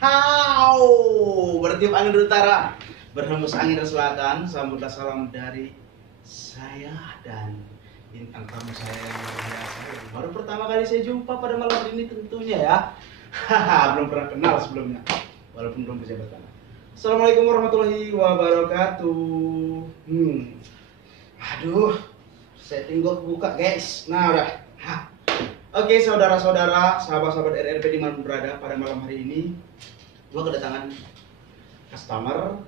Hau, bertiup angin dari utara, berhembus angin dari selatan. Sambutlah salam dari saya dan bintang tamu saya yang luar biasa. Baru pertama kali saya jumpa pada malam ini tentunya ya. Haha, belum pernah kenal sebelumnya, walaupun belum berjabat tangan. Assalamualaikum warahmatullahi wabarakatuh. Aduh, setting gua buka guys. Nah udah. Oke, saudara-saudara, sahabat-sahabat RRP dimanapun berada, pada malam hari ini gua kedatangan customer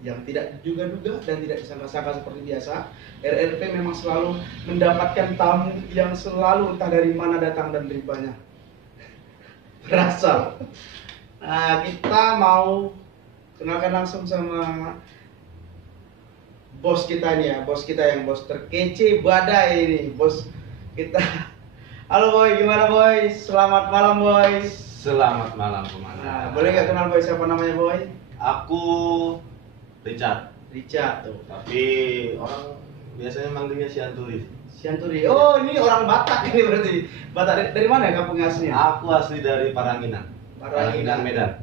yang tidak diduga-duga dan tidak disangka-sangka seperti biasa. RRP memang selalu mendapatkan tamu yang selalu entah dari mana datang dan dari banyak berasal. Nah, kita mau kenalkan langsung sama bos kita nih ya, bos kita yang bos terkece badai ini, bos kita. Halo boy, gimana boy? Selamat malam boy. Selamat malam kemana? Nah, boleh nggak kenal boy siapa namanya boy? Aku Richard. Richard tuh. Tapi orang biasanya manggilnya Sianturi. Sianturi. Oh, ini orang Batak ini berarti. Batak dari mana ya kampung aslinya? Aku asli dari Paranginan. Paranginan Medan.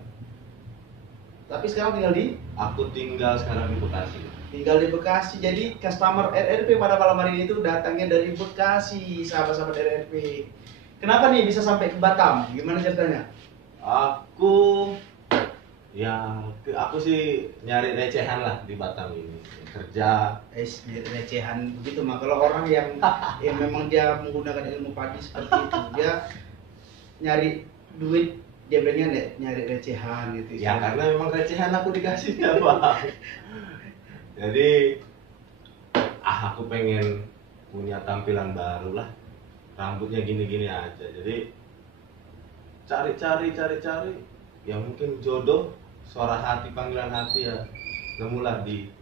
Tapi sekarang tinggal di? Aku tinggal sekarang di Bekasi. Tinggal di Bekasi. Jadi customer RRP pada malam hari ini itu datangnya dari Bekasi, sahabat-sahabat RRP. Kenapa nih bisa sampai ke Batam? Gimana ceritanya? Aku sih nyari recehan lah di Batam ini. Kerja. Recehan begitu mah. Kalau orang yang memang dia menggunakan ilmu padi seperti itu, dia nyari duit, dia bilangnya nyari recehan gitu. Ya karena memang recehan aku dikasihnya Bang. Jadi aku pengen punya tampilan baru lah, rambutnya gini-gini aja. Jadi cari ya mungkin jodoh, suara hati, panggilan hati ya nemulah di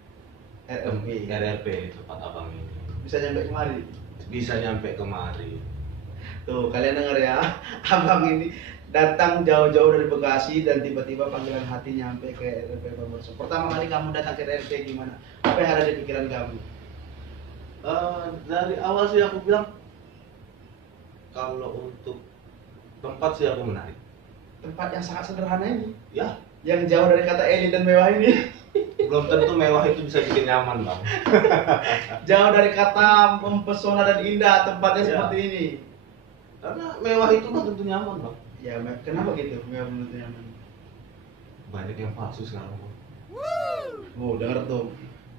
RRP tempat abang ini. Bisa nyampe kemari? Bisa nyampe kemari. Tuh kalian denger ya, abang ini datang jauh-jauh dari Bekasi dan tiba-tiba panggilan hati nyampe ke RRP Barbershop. Pertama kali kamu datang ke RRP gimana? Apa yang ada di pikiran kamu? Dari awal sih aku bilang kalau untuk tempat sih aku menarik. Tempat yang sangat sederhana ini. Ya, yang jauh dari kata elit dan mewah ini. belum tentu mewah itu bisa bikin nyaman Bang. Jauh dari kata mempesona dan indah tempatnya Ya. seperti ini. Karena mewah itu belum tentu nyaman Bang. Ya, kenapa gitu? Mewah menurut nyaman. Banyak yang palsu sekarang Bang. Denger tuh.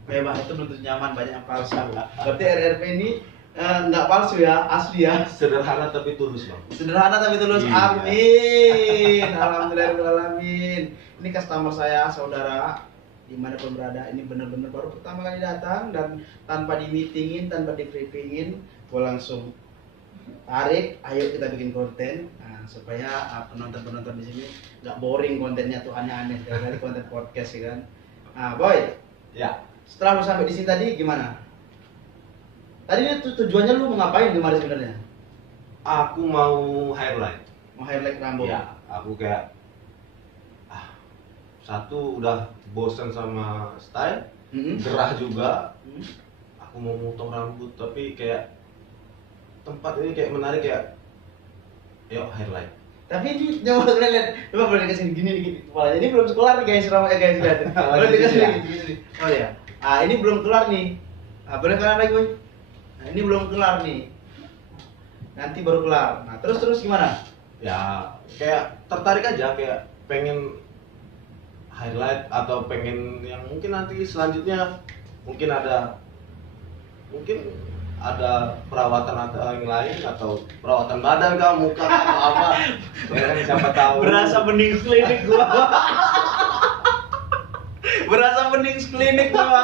Mewah itu belum tentu nyaman, banyak yang palsu. Berarti RRP ini nggak palsu ya, asli ya. Sederhana tapi tulus Bang. Sederhana tapi tulus. Iya. Amin. Alhamdulillahirrahmanirrahim. Ini customer saya, saudara, dimanapun berada, ini benar-benar baru pertama kali datang dan tanpa di meetingin, tanpa di briefingin, gue langsung tarik, ayo kita bikin konten. Nah, supaya penonton-penonton di sini nggak boring kontennya tuh aneh-aneh dari konten podcast ya kan. Nah, boy, Ya, setelah lu sampai di sini tadi gimana? Tadi tujuannya lu mau ngapain kemarin sebenarnya? aku mau highlight. Mau highlight rambut. Ya, aku kayak satu udah bosan sama style, gerah juga. Aku mau motong rambut tapi kayak tempat ini kayak menarik kayak yuk highlight. Tapi ini coba lihat, coba boleh dikasih gini kepalanya. Ini belum kelar nih guys, rambutnya guys lihat. Boleh dikasih gini. Oh ya. Ini belum kelar nih. Boleh kanan lagi boy. Nah, ini belum kelar nih. Nanti baru kelar. Nah, terus gimana? Ya, kayak tertarik aja kayak pengen highlight atau pengen yang mungkin nanti selanjutnya mungkin ada perawatan atau yang lain atau perawatan badan kah, muka atau apa ya kan siapa tahu. Berasa bening klinik gua. Berasa bening klinik gua.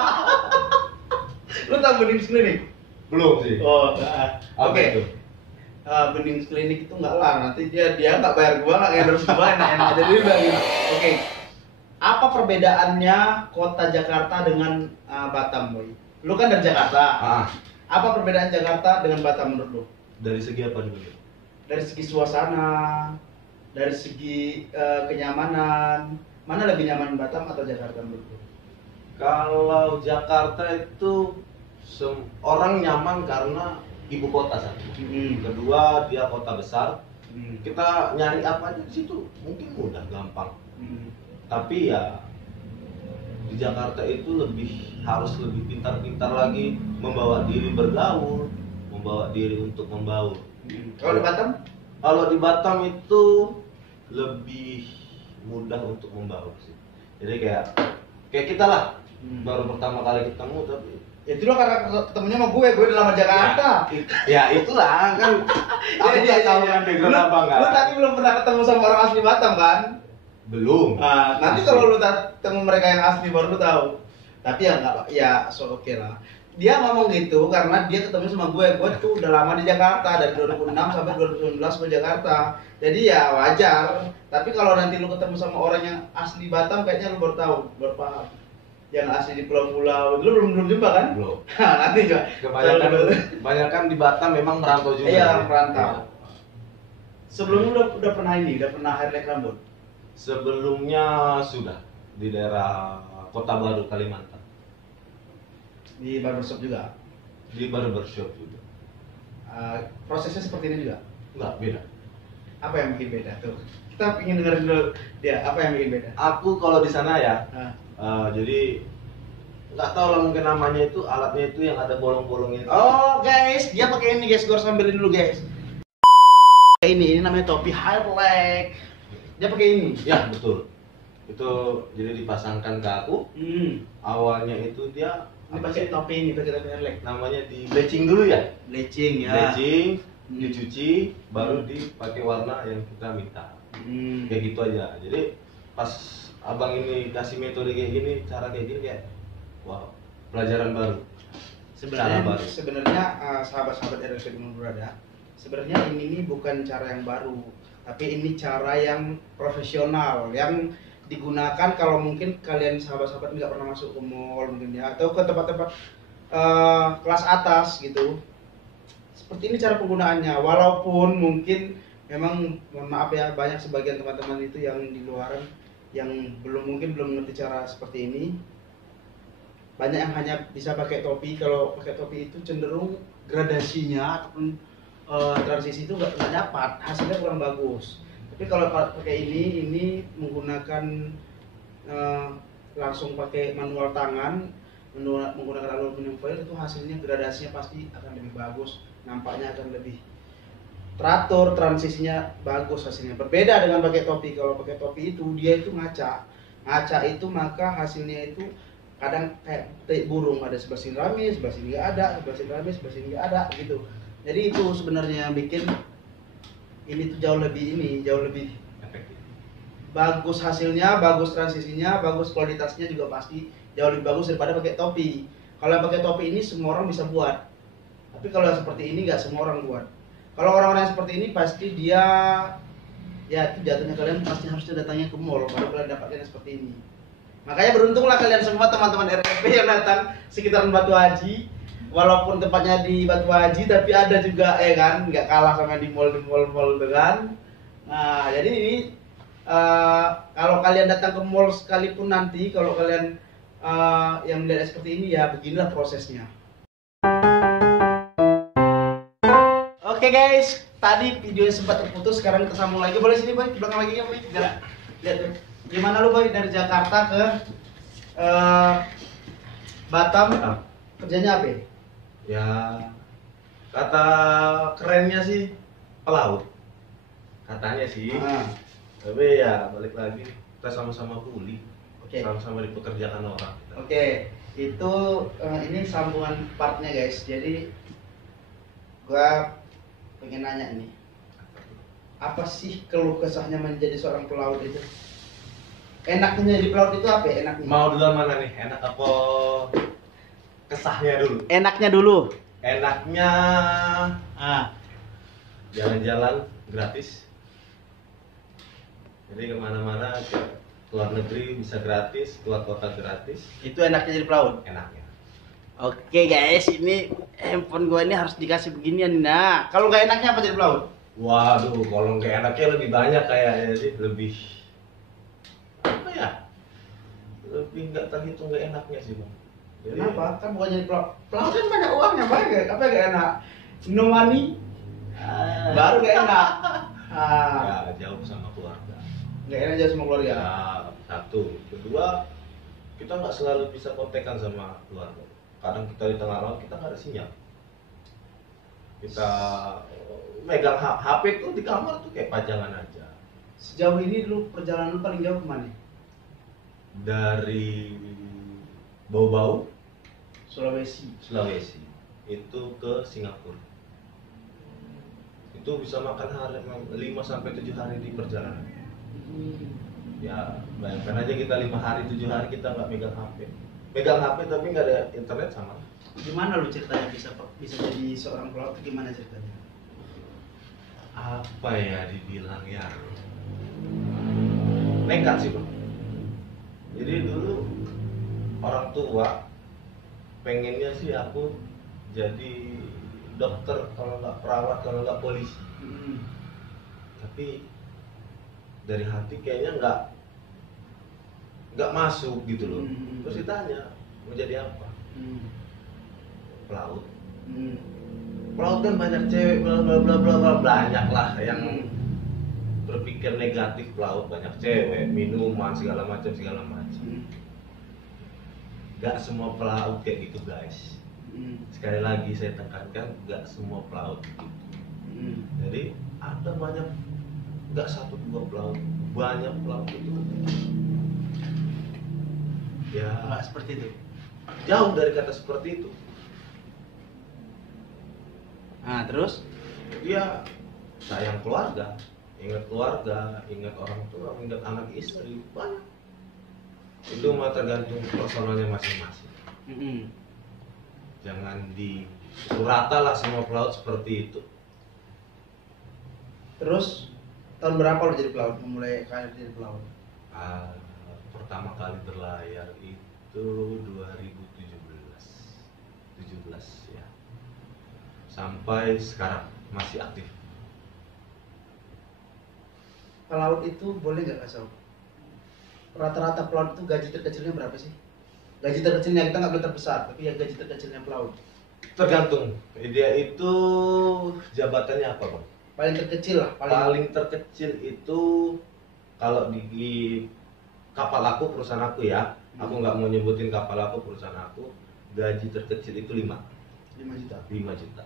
Lu tahu bening klinik? Belum sih. Oh, Apa oke. itu? Bening klinik itu enggak lah, nanti dia nggak bayar gua, nggak endorse gua, enak aja dia bilang gitu. Oke. Apa perbedaannya kota Jakarta dengan Batam, boy? Lu kan dari Jakarta. Apa perbedaan Jakarta dengan Batam menurut lu? Dari segi apa dulu? Dari segi suasana, dari segi kenyamanan, mana lebih nyaman Batam atau Jakarta menurut lu? Kalau Jakarta itu orang nyaman karena ibu kota satu. Kedua dia kota besar. Kita nyari apa aja di situ mungkin mudah, gampang. Tapi ya di Jakarta itu harus lebih pintar-pintar lagi membawa diri bergaul, membawa diri untuk membaur. Kalau di Batam? Kalau di Batam itu lebih mudah untuk membaur sih. Jadi kayak kita lah, baru pertama kali ketemu tapi Ya itu loh karena ketemunya sama gue udah lama Jakarta. ya itulah kan. Aku nggak tahu kan background apa enggak. Lu tadi belum pernah ketemu sama orang asli Batam kan? Belum. Nah, nanti kalau lu ketemu mereka yang asli baru lu tahu. Tapi ya enggak, ya so oke lah. Dia ngomong gitu karena dia ketemu sama gue tuh udah lama di Jakarta dari 2006 sampai 2019 gue Jakarta. Jadi ya wajar. Tapi kalau nanti lu ketemu sama orang yang asli Batam kayaknya lu baru tahu, baru paham. Yang asli di pulau-pulau, lu belum jumpa kan? Belum. Nah, nanti juga. Kebanyakan di Batam memang merantau juga. Iya, merantau. Sebelumnya udah pernah highlight rambut? Sebelumnya sudah di daerah Kota Baru, Kalimantan. Di barbershop juga? Di barbershop juga. Prosesnya seperti ini juga? Enggak, beda. Apa yang bikin beda tuh? Kita ingin dengerin dulu dia, apa yang bikin beda? Aku kalau di sana ya, jadi nggak tahu lah mungkin namanya itu alatnya itu yang ada bolong-bolongnya. Oh guys, dia pakai ini guys, gue harus sambilin dulu guys. Ini namanya topi highlight. Dia pakai ini. Ya betul. Itu jadi dipasangkan ke aku. Awalnya itu dia pakai topi ini, pakai topi highlight. Namanya di bleaching dulu ya. Bleaching ya. Bleaching, dicuci, baru dipakai warna yang kita minta. Kayak gitu aja. Jadi pas abang ini kasih metode kayak gini, cara kayak gini kayak wow, pelajaran baru. Sebenarnya sahabat-sahabat RSP Gunung Berada, sebenarnya ini bukan cara yang baru, tapi ini cara yang profesional yang digunakan kalau mungkin kalian sahabat-sahabat nggak pernah masuk ke mall mungkin ya, atau ke tempat-tempat kelas atas gitu. Seperti ini cara penggunaannya, walaupun mungkin memang mohon maaf ya, banyak sebagian teman-teman itu yang di luaran yang belum ngerti cara seperti ini. Banyak yang hanya bisa pakai topi. Kalau pakai topi itu cenderung gradasinya ataupun transisi itu nggak dapat, hasilnya kurang bagus. Tapi kalau pakai ini menggunakan langsung pakai manual tangan, menggunakan aluminium foil, itu hasilnya gradasinya pasti akan lebih bagus, nampaknya akan lebih teratur, transisinya bagus hasilnya. Berbeda dengan pakai topi. Kalau pakai topi itu dia itu ngaca itu, maka hasilnya itu kadang kayak burung, ada sebelah sini rame, sebelah sini nggak ada, sebelah sini rame, sebelah sini nggak ada gitu. Jadi itu sebenarnya yang bikin ini tuh jauh lebih efektif, bagus hasilnya, bagus transisinya, bagus kualitasnya juga pasti jauh lebih bagus daripada pakai topi. Kalau pakai topi ini semua orang bisa buat, tapi kalau yang seperti ini nggak semua orang buat. Kalau orang-orang yang seperti ini pasti dia ya itu jatuhnya kalian pasti harusnya datangnya ke mall baru kalian dapatkan seperti ini. Makanya beruntunglah kalian semua teman-teman RFP yang datang sekitaran Batu Haji. Walaupun tempatnya di Batu Haji tapi ada juga kan nggak kalah sama di mall itu kan. Nah, jadi ini kalau kalian datang ke mall sekalipun nanti kalau kalian yang melihat seperti ini ya beginilah prosesnya. Oke guys, tadi videonya sempat terputus, sekarang kesambung lagi. Boleh sini boy, belakang lagi ya boy. Lihat tuh. Gimana lu boy dari Jakarta ke Batam? Kerjanya apa? Ya kata kerennya sih pelaut. Katanya sih. Tapi ya balik lagi kita sama-sama kuli. Sama-sama dipekerjakan orang. Oke. Itu ini sambungan partnya guys. Jadi gua pengen nanya nih, apa sih keluh kesahnya menjadi seorang pelaut itu? Enaknya jadi pelaut itu apa ya enaknya? Mau duluan mana nih? Enak apa kesahnya dulu? Enaknya dulu. Enaknya jalan-jalan gratis. Jadi kemana-mana, ke luar negeri bisa gratis, keluar kota gratis. Itu enaknya jadi pelaut? Enaknya. Oke guys, ini handphone gue ini harus dikasih beginian. Nah, kalau nggak enaknya apa jadi pelaut? Waduh, kalau nggak enaknya lebih banyak kayaknya sih, lebih apa ya? Lebih nggak terhitung nggak enaknya sih bang. Jadi, kenapa? Kan bukan jadi pelaut. Pelaut kan banyak uangnya banyak. Apa yang nggak enak? No money, baru nggak enak. Ya jauh sama keluarga. Nggak enak aja sama keluarga. Ya, satu. Kedua, kita nggak selalu bisa kontekan sama keluarga. Kadang kita di tengah laut kita nggak ada sinyal. Kita megang HP tuh di kamar tuh kayak pajangan aja. Sejauh ini dulu perjalanan lu paling jauh kemana? Dari Bau-Bau, Sulawesi. Sulawesi, itu ke Singapura. Itu bisa makan hari 5 sampai 7 hari di perjalanan. Ya, bayangkan aja kita 5 hari 7 hari kita nggak megang HP. Megang HP tapi nggak ada internet sama. Gimana lu ceritanya bisa jadi seorang pelaut? Gimana ceritanya? Apa ya dibilang ya? Nekat sih bang. Jadi dulu orang tua pengennya sih aku jadi dokter, kalau nggak perawat, kalau nggak polisi. Tapi dari hati kayaknya nggak masuk gitu loh. Terus ditanya mau jadi apa? Pelaut. Pelaut kan banyak cewek, bla bla bla bla bla, banyak lah yang berpikir negatif. Pelaut banyak cewek, minuman segala macam. Gak semua pelaut kayak gitu guys. Sekali lagi saya tekankan, gak semua pelaut gitu. Jadi ada banyak, gak 1-2 pelaut, banyak pelaut itu. Ya Nggak seperti itu. jauh dari kata seperti itu. Nah terus? Dia sayang keluarga, ingat orang tua, ingat anak istri, banyak. Itu mah tergantung personalnya masing-masing. Jangan dipukul rata lah semua pelaut seperti itu. Terus tahun berapa lu jadi pelaut? Memulai karir jadi pelaut? Pertama kali berlayar itu 17 ya. Sampai sekarang masih aktif. Pelaut itu boleh nggak kasih? Rata-rata pelaut itu gaji terkecilnya berapa sih? Gaji terkecilnya, kita nggak boleh terbesar, tapi ya gaji terkecilnya pelaut. Tergantung. Dia itu jabatannya apa bang? Paling terkecil lah. Paling terkecil itu kalau di kapal aku, perusahaan aku ya. Aku nggak mau nyebutin kapal aku, perusahaan aku. Gaji terkecil itu 5 juta. 5 juta.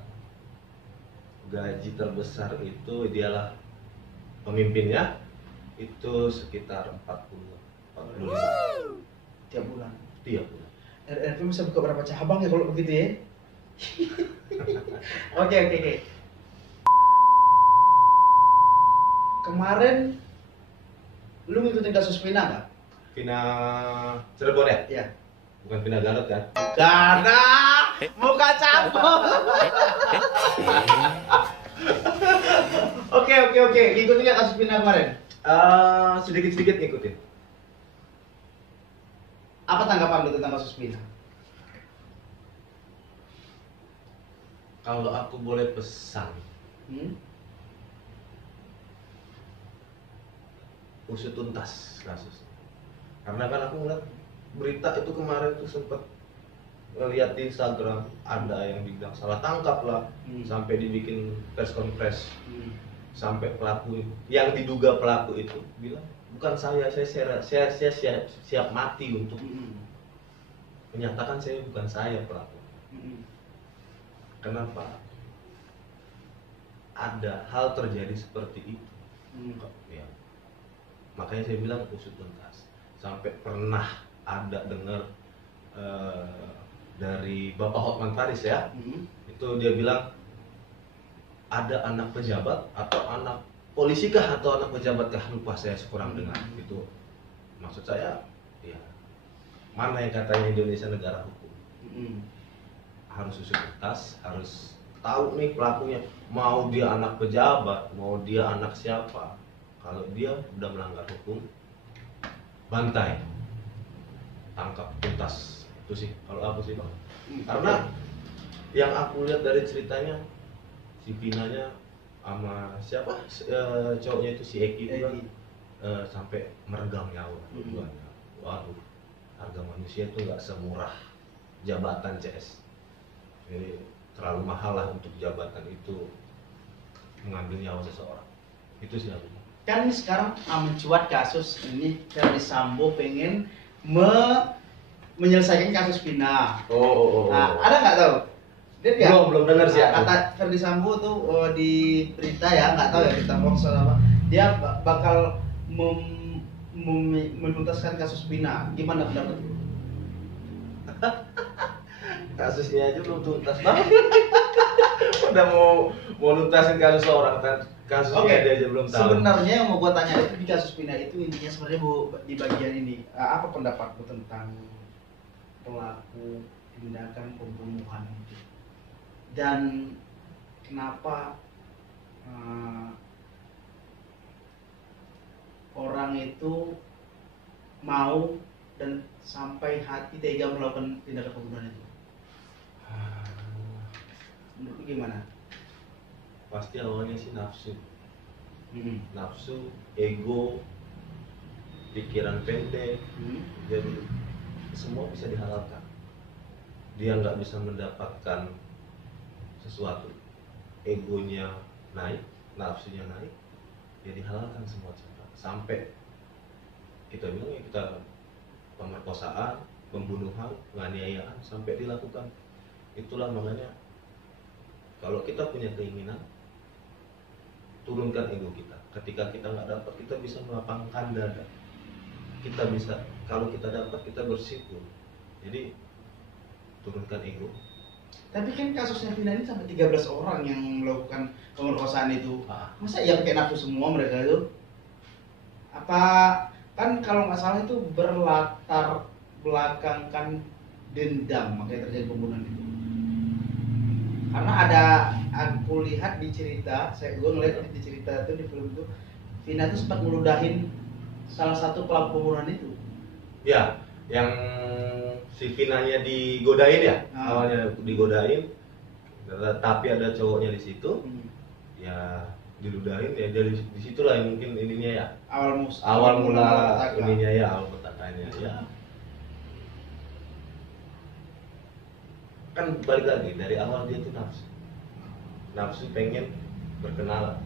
Gaji terbesar itu dialah pemimpinnya, itu sekitar 45 Tiap bulan. RRP bisa buka berapa cabang ya kalau begitu ya? Oke. Kemarin lu ngikutin kasus Vina nggak? Vina Cirebon ya? Iya. Bukan Vina Garut kan? Karena muka cabang. Oke. Ngikutin nggak kasus Vina kemarin? Sedikit-sedikit ngikutin. Apa tanggapan lu tentang kasus Vina? Kalau aku boleh pesan, usut tuntas kasus. Karena kan aku ngeliat berita itu kemarin tuh sempet ngeliat di Instagram ada yang dibilang salah tangkap lah, sampai dibikin press conference, sampai pelaku yang diduga pelaku itu bilang bukan saya siap mati untuk menyatakan saya bukan saya pelaku. Kenapa? Ada hal terjadi seperti itu. Ya. Makanya saya bilang usut tuntas. Sampai pernah ada dengar dari Bapak Hotman Paris ya, itu dia bilang ada anak pejabat atau anak polisi kah atau anak pejabat kah, lupa saya kurang dengar. Itu maksud saya ya, mana yang katanya Indonesia negara hukum. Harus usut tuntas, harus tahu nih pelakunya, mau dia anak pejabat, mau dia anak siapa. Kalau dia udah melanggar hukum, bantai, tangkap tuntas. Itu sih kalau aku sih bang. Karena yang aku lihat dari ceritanya, si Vinanya sama siapa cowoknya itu si Eki itu kan, sampai meregang nyawa keduanya. Waduh, harga manusia itu nggak semurah jabatan CS. Jadi terlalu mahal lah untuk jabatan itu mengambil nyawa seseorang. Itu sih aku. kan sekarang mencuat kasus ini Ferdi Sambo pengen menyelesaikan kasus Vina. Nah, ada nggak tahu? Dia Belum dengar sih aku. kata Ferdi Sambo tuh di berita ya, nggak tahu ya kita hoax atau apa. Dia bakal menuntaskan kasus Vina. Gimana pendapat lu? Kasusnya aja belum tuntas banget. Udah mau nuntasin kasus orang kan, kasusnya dia aja belum tahu. Sebenarnya yang mau gua tanya itu di kasus Vina itu intinya sebenarnya Bu di bagian ini apa pendapatmu tentang pelaku tindakan pembunuhan itu dan kenapa orang itu mau dan sampai hati tega melakukan tindakan pembunuhan itu? Menurut lu gimana? Pasti awalnya sih nafsu, Hmm. nafsu, ego, pikiran pendek. Jadi semua bisa dihalalkan. Dia nggak bisa mendapatkan sesuatu, egonya naik, nafsunya naik, ya dihalalkan semua sampai kita bilang ya kita pemerkosaan, pembunuhan, penganiayaan sampai dilakukan. Itulah makanya kalau kita punya keinginan, turunkan ego kita. Ketika kita nggak dapat, kita bisa melapangkan dada. Kita bisa, kalau kita dapat, kita bersyukur. Jadi turunkan ego. Tapi kan kasusnya Vina ini sampai 13 orang yang melakukan pemerkosaan itu. Masa iya pakai nafsu semua mereka itu? Apa kan kalau nggak salah itu berlatar belakangkan dendam makanya terjadi pembunuhan itu. Karena ada aku lihat di cerita, gue ngeliat di cerita itu di film itu, Vina itu sempat meludahin salah satu pelaku pembunuhan itu. Ya, yang si Vinanya digodain ya, awalnya digodain, tapi ada cowoknya di situ, ya diludahin ya dari disitulah yang mungkin ininya ya. Awal mula ininya ya, awal petakannya ya. Kan balik lagi dari awal dia tuh nafsu pengen berkenalan,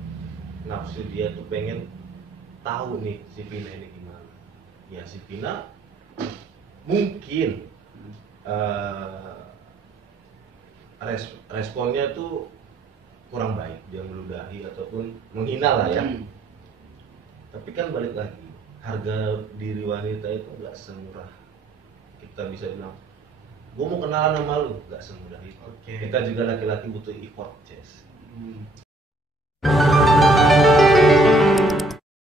nafsu dia tuh pengen tahu nih si Vina ini gimana. Ya si Vina mungkin responnya tuh kurang baik, dia meludahi ataupun menghina lah ya. Tapi kan balik lagi, harga diri wanita itu nggak semurah kita bisa bilang gue mau kenalan sama lu, nggak semudah itu. Kita juga laki-laki butuh effort, Jess.